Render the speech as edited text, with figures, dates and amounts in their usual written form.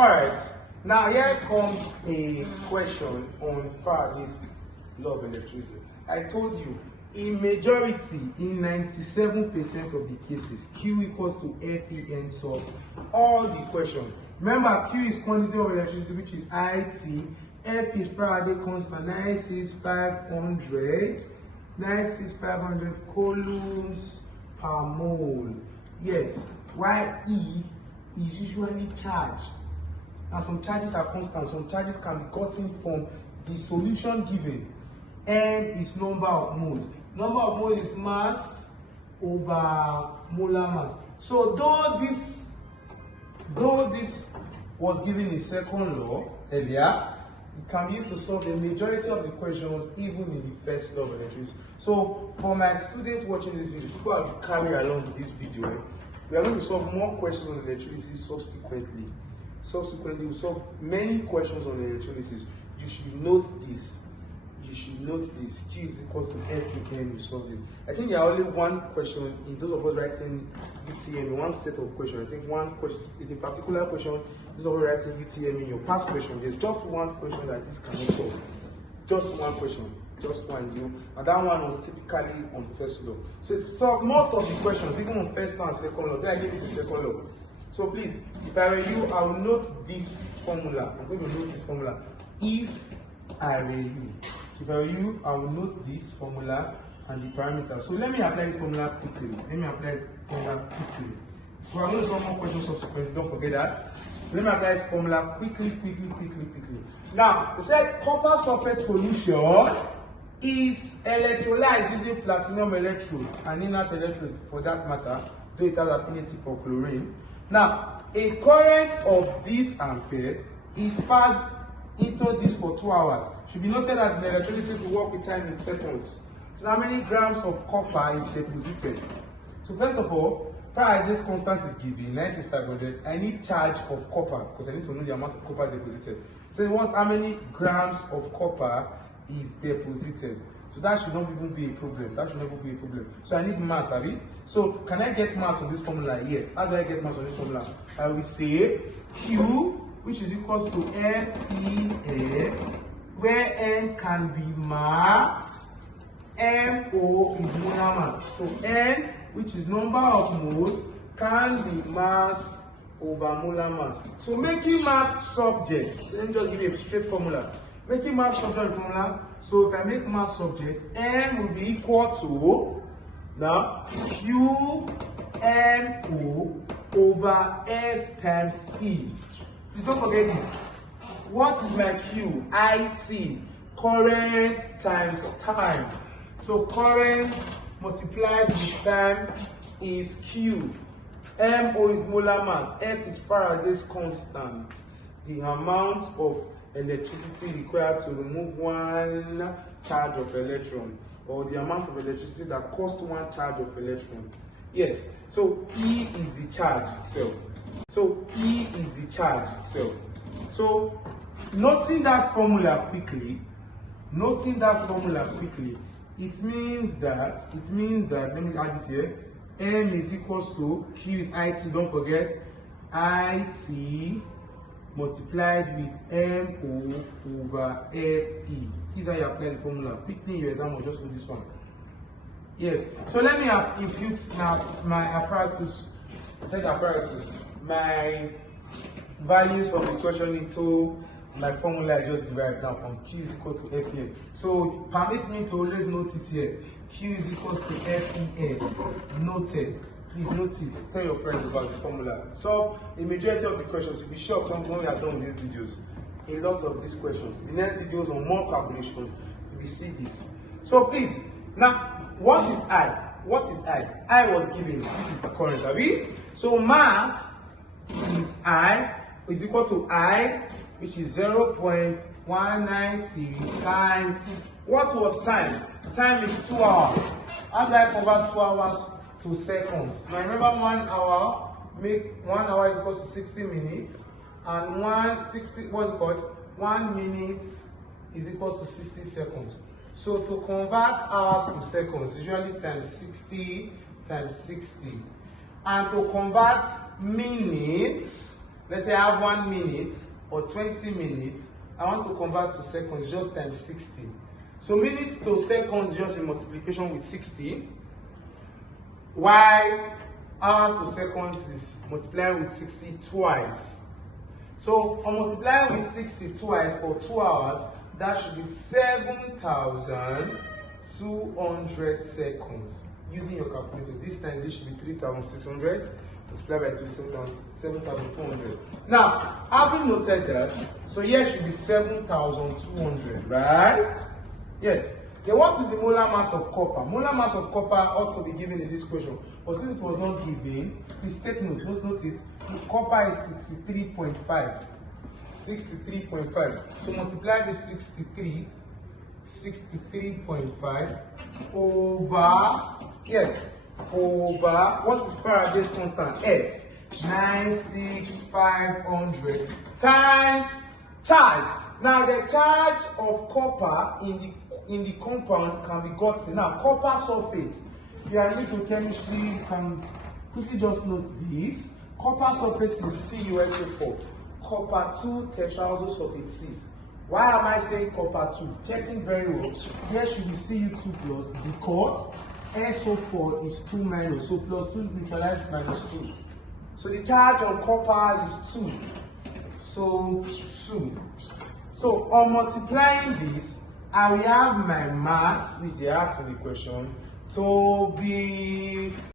Alright, now here comes a question on Faraday's law of electricity. I told you, in majority, in 97% of the cases, Q equals to FEN solves all the questions. Remember, Q is quantity of electricity, which is IT. F is Faraday constant, 96500 coulombs per mole. Yes, while E is usually charge. And some charges are constant, some charges can be gotten from the solution given. N is number of moles. Number of moles is mass over molar mass. So though this was given in second law earlier, it can be used to solve the majority of the questions even in the first law of electricity. So for my students watching this video, people have to carry along with this video. We are going to solve more questions on electricity subsequently. We'll solve many questions on electrolysis. You should note this. Q is equals to FEN, you solve this. I think there are only one question in those of us writing UTM, one set of questions. I think one question is a particular question. Those of us writing UTM in your past question, there's just one question that this cannot solve. Just one question. Just one, and that one was typically on first law. So to solve most of the questions, even on first law and second law, then I give it the second law. So please, if I were you, I will note this formula. I'm going to note this formula. If I were you. If I were you, I will note this formula and the parameters. So let me apply this formula quickly. So I'm going to solve more questions subsequently, don't forget that. Let me apply this formula quickly. Now, it said copper sulfate solution is electrolyzed using platinum electrode and inert electrode for that matter, though it has affinity for chlorine. Now, a current of this ampere is passed into this for 2 hours. Should be noted that in electrolysis we work with time in seconds. So how many grams of copper is deposited? So first of all, Faraday's constant is given, 96500. I need charge of copper because I need to know the amount of copper deposited. So you want how many grams of copper is deposited. So that should not even be a problem. So I need mass, have it? So can I get mass on this formula? Yes. How do I get mass on this formula? I will say Q, which is equals to FEN, where N can be mass, MO is molar mass. So N, which is number of moles, can be mass over molar mass. So making mass subject, let me just give you a straight formula. Making mass subject formula, so if I make mass subject, M will be equal to now QMO over F times E. Please don't forget this. What is my Q? IT, current times time. So current multiplied with time is Q. MO is molar mass. F is Faraday's constant. The amount of electricity required to remove one charge of electron, or the amount of electricity that costs one charge of electron. Yes, so E is the charge itself. So noting that formula quickly, it means that, let me add it here, M is equals to, Q is IT, don't forget, IT multiplied with MO over FE. This is how you apply the formula. Quickly in your exam, or just with this one. Yes, so let me impute now my apparatus, my values from the question into my formula I just derived now from Q is equals to FEN. So permit me to always note it here. Q is equals to FEN. Noted. Please note it. Tell your friends about the formula. So the majority of the questions, you'll be shocked when we are done with these videos. A lot of these questions. The next videos on more calculation, you will see this. So please, now what is I? I was given, this is the current, abi? So mass is I, is equal to I, which is 0.190 times, what was time? Time is 2 hours. How do I convert 2 hours to seconds? Now remember 1 hour, make 1 hour is equal to 60 minutes, and 1 minute is equal to 60 seconds. So to convert hours to seconds, usually times 60 times 60. And to convert minutes let's say I have 1 minute or 20 minutes, I want to convert to seconds, just times 60. So minutes to seconds just a multiplication with 60, while hours to seconds is multiplying with 60 twice. So on multiplying with 60 twice for 2 hours, that should be 7,200 seconds. Using your calculator, this time this should be 3,600 multiplied by 2 is 7,200. Now, having noted that, so here should be 7,200, right? Yes. Then what is the molar mass of copper? Molar mass of copper ought to be given in this question, but since it was not given, please take note. Note it. Copper is 63.5. 63.5. So multiply the 63.5 over, yes, over, what is Faraday's constant? F. 96500 times charge. Now the charge of copper in the compound can be gotten. Now copper sulfate. If you are new to chemistry, you can quickly just note this. Copper sulfate is CuSO4. Copper 2 tetraoxosulfate 6. Why am I saying copper 2? Checking very well. Here should be Cu2 plus because SO4 is 2 minus. So plus 2 neutralizes minus 2. So the charge on copper is 2. So 2. So on multiplying this, I will have my mass, which they asked in the question, to be